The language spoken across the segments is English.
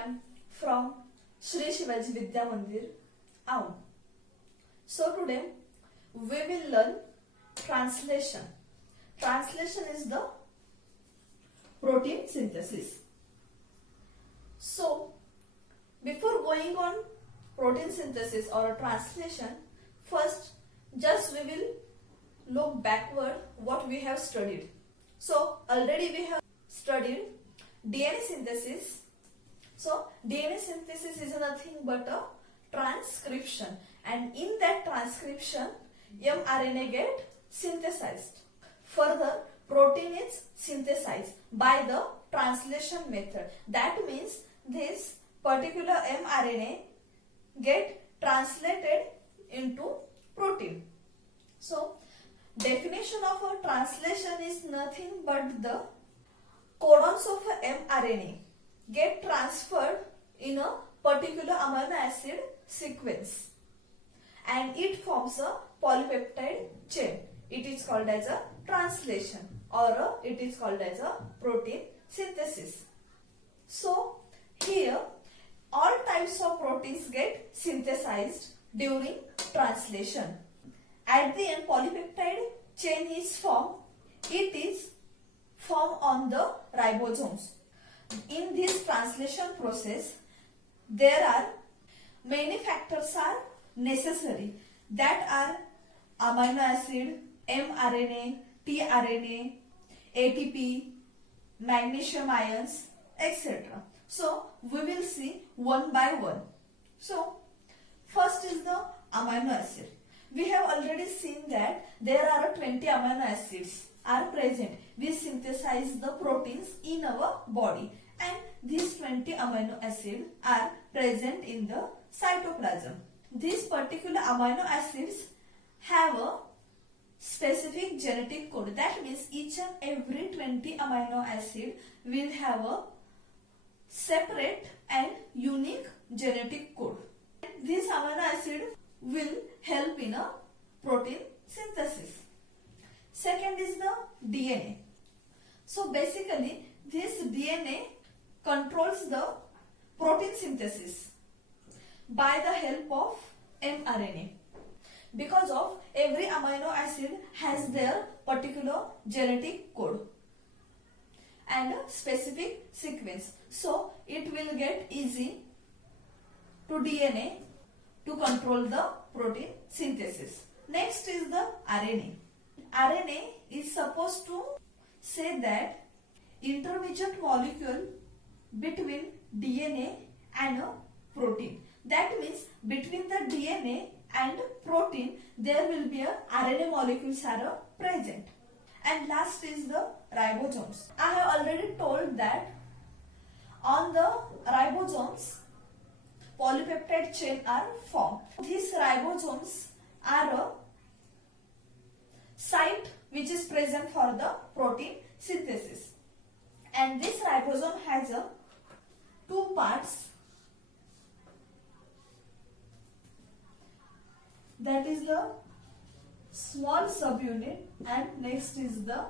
ma'am from Shri Shivaji Vidya Mandir, Aun. So today we will learn translation. Translation is the protein synthesis. So before going on protein synthesis or translation, first just we will look backward what we have studied. So already we have studied DNA synthesis. So DNA synthesis is nothing but a transcription, and in that transcription mRNA get synthesized. Further, protein is synthesized by the translation method. That means this particular mRNA get translated into protein. So definition of a translation is nothing but the codons of a mRNA get transferred in a particular amino acid sequence and it forms a polypeptide chain. It is called as a translation or it is called as a protein synthesis. So here all types of proteins get synthesized during translation. At the end, polypeptide chain is formed. It is formed on the ribosomes. In this translation process, there are many factors are necessary, that are amino acid, mRNA, tRNA, ATP, magnesium ions, etc. So we will see one by one. So first is the amino acid. We have already seen that there are 20 amino acids are present. We synthesize the proteins in our body, and these 20 amino acids are present in the cytoplasm. These particular amino acids have a specific genetic code. That means each and every 20 amino acid will have a separate and unique genetic code. This amino acid will help in a protein synthesis. Second is the DNA. So basically this DNA controls the protein synthesis by the help of mRNA. Because of every amino acid has their particular genetic code and a specific sequence. So it will get easy to DNA to control the protein synthesis. Next is the RNA. RNA is supposed to say that intermediate molecule between DNA and a protein. That means between the DNA and protein there will be a RNA molecules are present. And last is the ribosomes. I have already told that on the ribosomes polypeptide chain are formed. These ribosomes are a site which is present for the protein synthesis. And this ribosome has two parts. That is the small subunit and next is the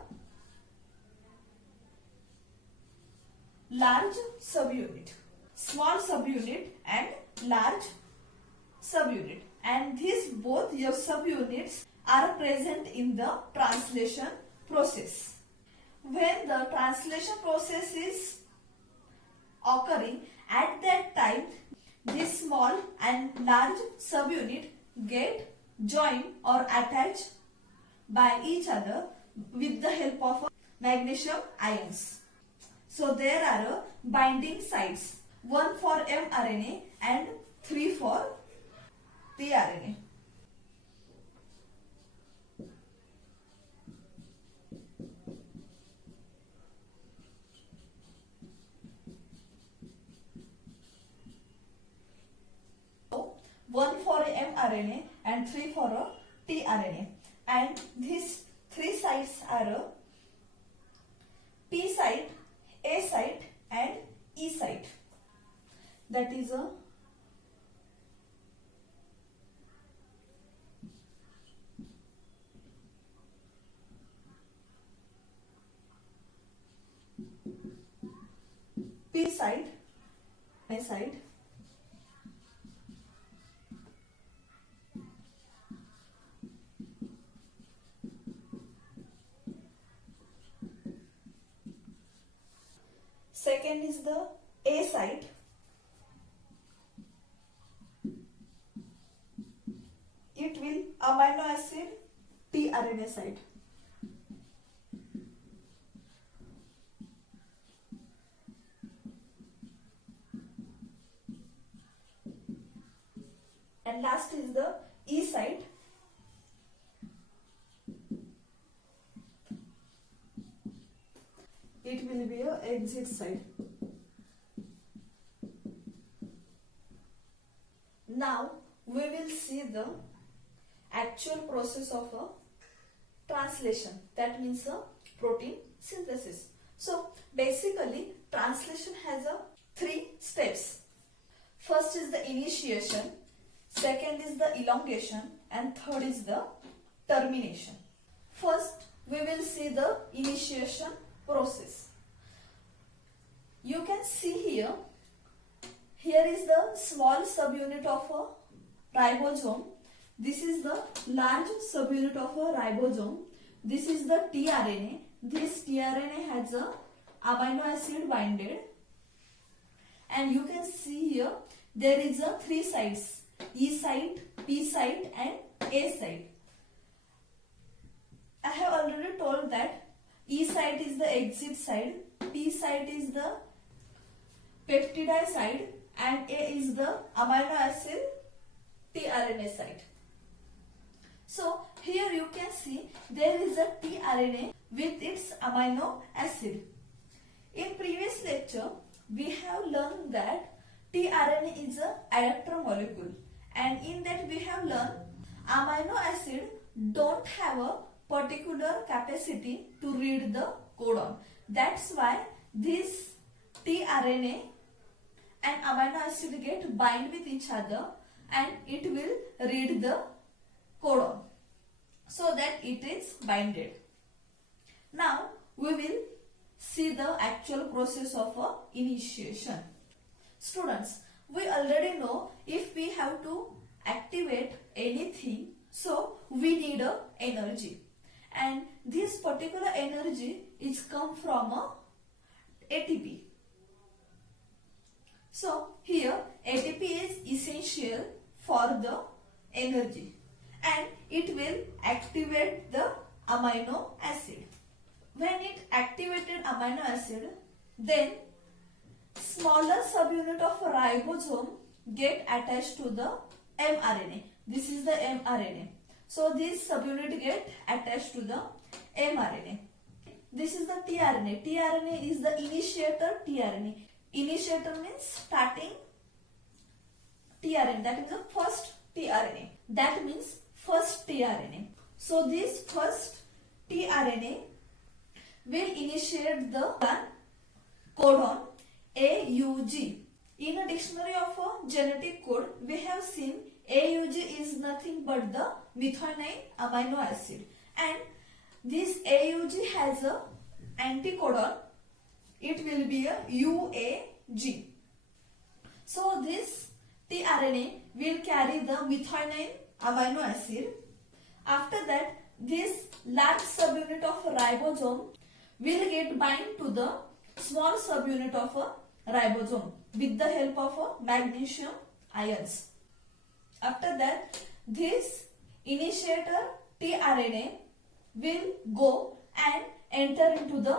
large subunit. Small subunit and large subunit, and these both your subunits are present in the translation process. When the translation process is occurring, at that time this small and large subunit get joined or attached by each other with the help of magnesium ions. So there are binding sites, one for mRNA and 3 for tRNA. So 1 for mRNA and 3 for tRNA, and these 3 sites are P site, A site and E site. That is a P site side. Second is the A site. It will amino acid tRNA site. And last is the E site. It will be a exit site. Now we will see the actual process of a translation, that means a protein synthesis. So basically translation has a 3 steps. First is the initiation, second is the elongation, and third is the termination. First we will see the initiation process. You can see here is the small subunit of a ribosome. This is the large subunit of a ribosome. This is the tRNA. This tRNA has a amino acid binded. And you can see here there is a 3 sites, E site, P site and A site. I have already told that E site is the exit side, P site is the peptide side and A is the amino acid tRNA site. So here you can see there is a tRNA with its amino acid. In previous lecture we have learned that tRNA is a adapter molecule, and in that we have learned amino acid don't have a particular capacity to read the codon. That's why this tRNA and amino acid get bind with each other and it will read the codon so that it is binded. Now we will see the actual process of initiation. Students, we already know if we have to activate anything, so we need a energy, and this particular energy is come from a ATP. So here ATP is essential for the energy and it will activate the amino acid. When it activated amino acid, then smaller subunit of ribosome get attached to the mRNA. This is the mRNA. So this subunit get attached to the mRNA. This is the tRNA. tRNA is the initiator tRNA. Initiator means starting tRNA. That is the first tRNA. That means first tRNA. So this first tRNA will initiate the codon AUG. In a dictionary of a genetic code, we have seen AUG is nothing but the methionine amino acid, and this AUG has a anticodon. It will be a UAG. So this tRNA will carry the methionine amino acid. After that, this large subunit of a ribosome will get bind to the small subunit of a ribosome with the help of a magnesium ions. After that, this initiator tRNA will go and enter into the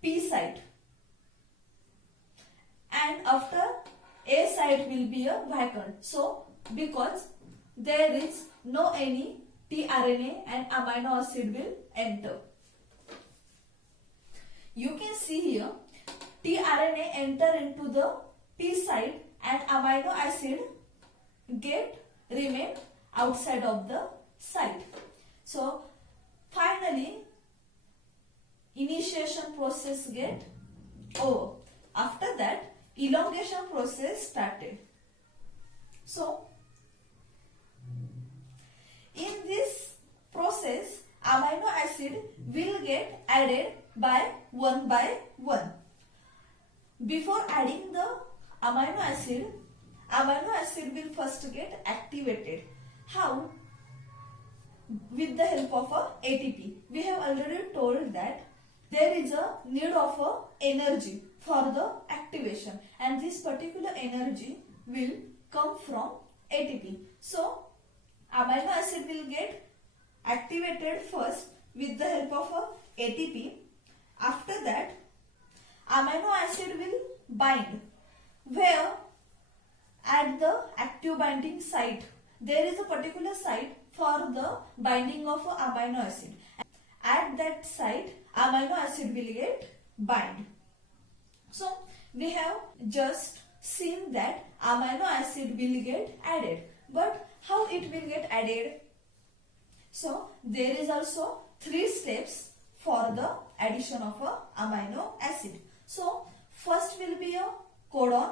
P site, and after A site will be a vacant. So because there is no any tRNA and amino acid will enter. You can see here tRNA enter into the P site and amino acid remain outside of the site. So finally initiation process get over. After that elongation process started. So in this process amino acid will get added by one. Before adding the amino acid will first get activated. How? With the help of a ATP. We have already told that there is a need of a energy for the activation, and this particular energy will come from ATP. So amino acid will get activated first with the help of a ATP. After that, amino acid will bind. Where? At the active binding site. There is a particular site for the binding of a amino acid. At that site, amino acid will get bind. So we have just seen that amino acid will get added. But how it will get added? So there is also 3 steps for the addition of a amino acid. So first will be a codon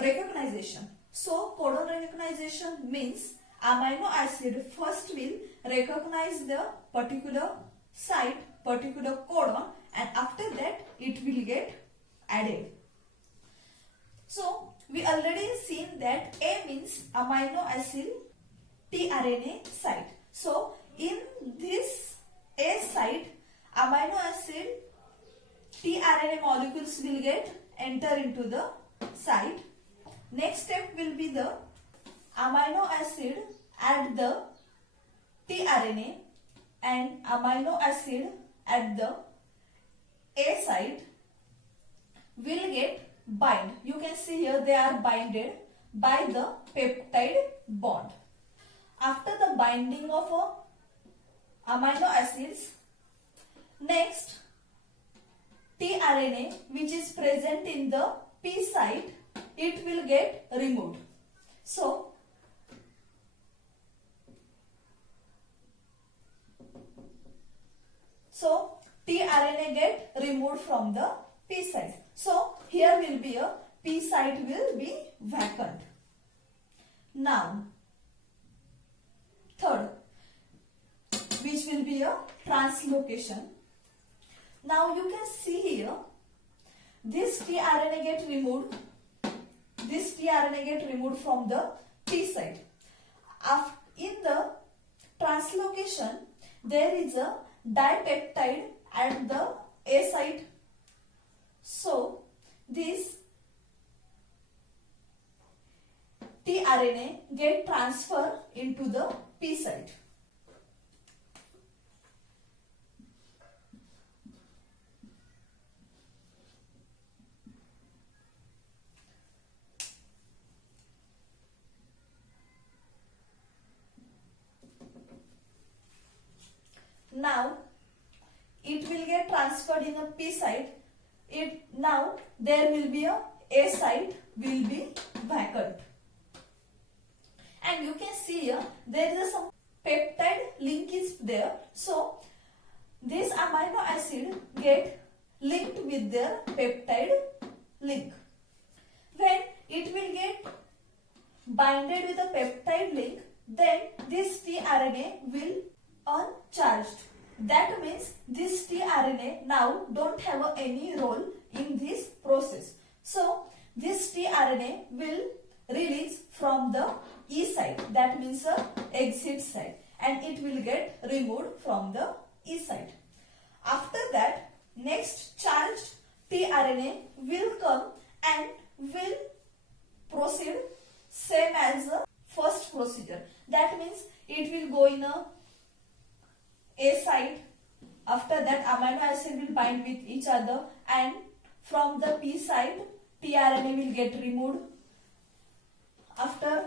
recognition. So codon recognition means amino acid first will recognize the particular site, particular codon, and after that it will get added. So we already seen that A means amino acid tRNA site. So in this A site, amino acid tRNA molecules will get enter into the site. Next step will be the amino acid at the tRNA and amino acid at the A site will get bind. You can see here they are binded by the peptide bond. After the binding of amino acids, next tRNA which is present in the P site, it will get removed. So tRNA get removed from the P site. So here will be a P site will be vacant. Now third, which will be a translocation. Now you can see here this tRNA get removed. This tRNA get removed from the P site. In the translocation, there is a dipeptide at the A site. So this tRNA get transferred into the P site. Now it will get transferred in a P site. Now there will be a site will be vacant. And you can see here there is some peptide link is there. So this amino acid get linked with their peptide link. When it will get binded with a peptide link, then this tRNA will uncharged. That means this tRNA now don't have any role in this process. So this tRNA will release from the E site, that means exit site, and it will get removed from the E site. After that, next charged tRNA will come and will proceed same as the first procedure. That means it will go in A site. After that, amino acid will bind with each other, and from the P site tRNA will get removed. After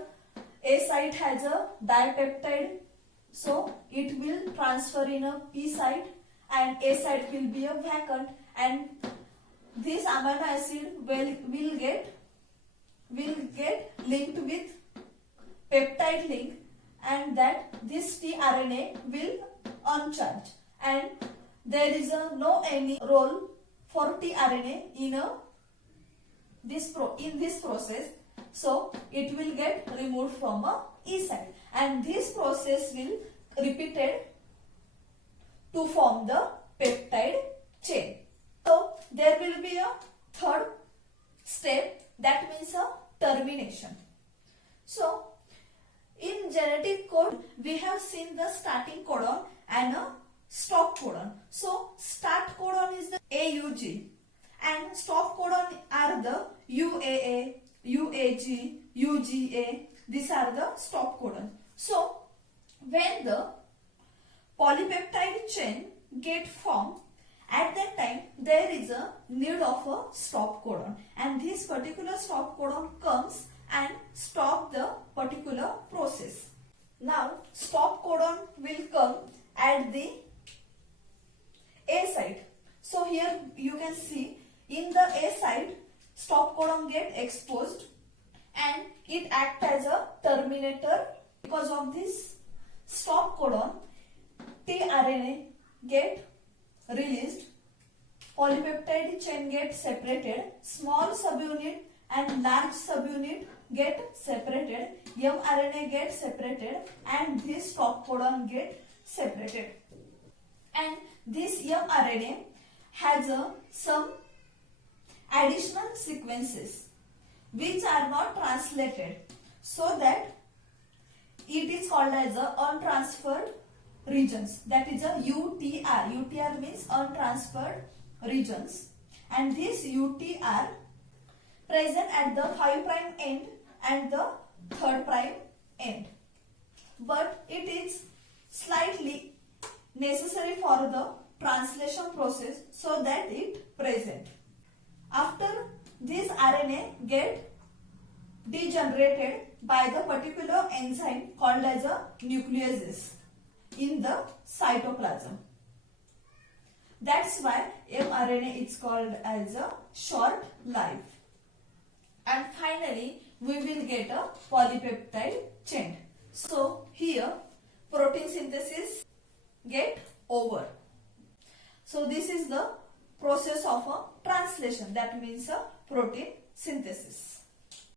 A site has a dipeptide, so it will transfer in a P site, and A site will be a vacant, and this amino acid will get linked with peptide link, and that this tRNA will uncharge, and there is no any role for tRNA in this process. So it will get removed from a E site, and this process will repeated to form the peptide chain. So there will be a third step that means a termination. So in genetic code we have seen the starting codon and a stop codon. So start codon is the AUG and stop codon are the UAA, UAG, UGA. These are the stop codon. So when the polypeptide chain get formed, at that time there is a need of a stop codon, and this particular stop codon comes and stop the particular process. Now stop codon will come at the A site. So here you can see in the A site stop codon get exposed and it acts as a terminator. Because of this stop codon, tRNA get released, polypeptide chain get separated, small subunit and large subunit get separated, mRNA get separated, and this stop codon get separated. And this mRNA has some additional sequences which are not translated, so that it is called as a untransferred regions. That is a UTR. UTR means untransferred regions, and this UTR present at the 5' end and the 3' end, but it is slightly necessary for the translation process, so that it present. After this RNA get degenerated by the particular enzyme called as a nucleases in the cytoplasm. That's why mRNA is called as a short life. And finally we will get a polypeptide chain. So here protein synthesis get over. So this is the process of a translation, that means a protein synthesis.